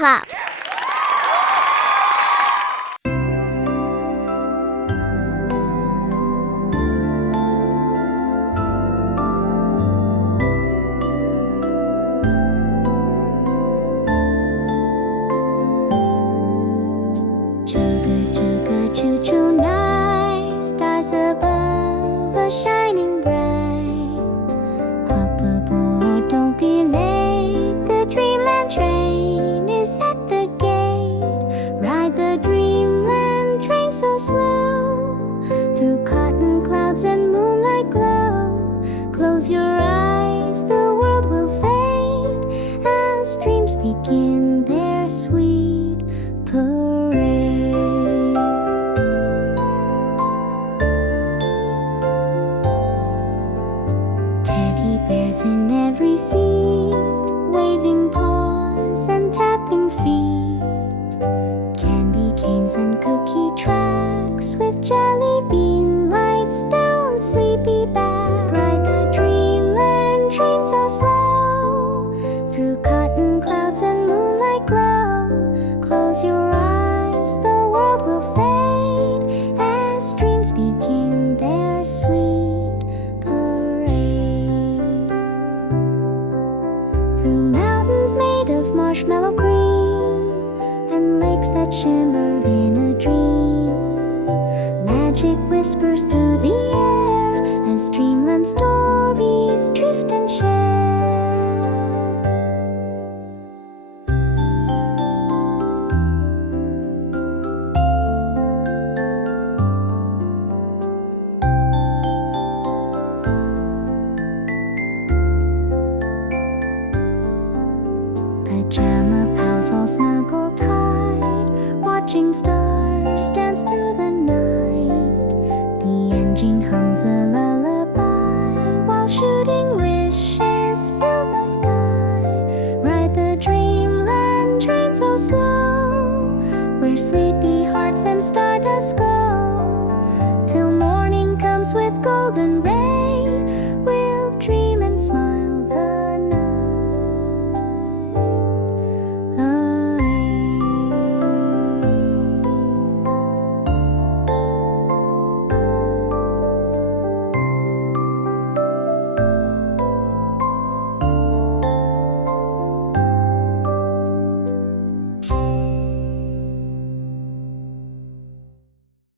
Club. Choo-choo night, stars above are shining bright. Hop aboard, don't be late. The Dreamland train is at the gate. Ride the Dreamland train so slow, through cotton clouds and moonlight glow. Close your eyes, the world will fade as dreams begin their sweet parade. Bears in every seat, waving paws and tapping feet. Candy canes and cookie tracks with jellybean lights down sleepy back. Ride the Dreamland train so slow, through cotton clouds and moonlight glow. Close your eyes, the world will fade as dreams begin their sweet parade. Through mountains made of marshmallow cream and lakes that shimmer in a dream, magic whispers through the air as Dreamland stories drift and share. Pajama pals all snuggle tight, watching stars dance through the night. The engine hums a lullaby while shooting wishes fill the sky. Ride the Dreamland train so slow, where sleepy hearts and stardust go. Till morning comes with golden ray, we'll dream and smile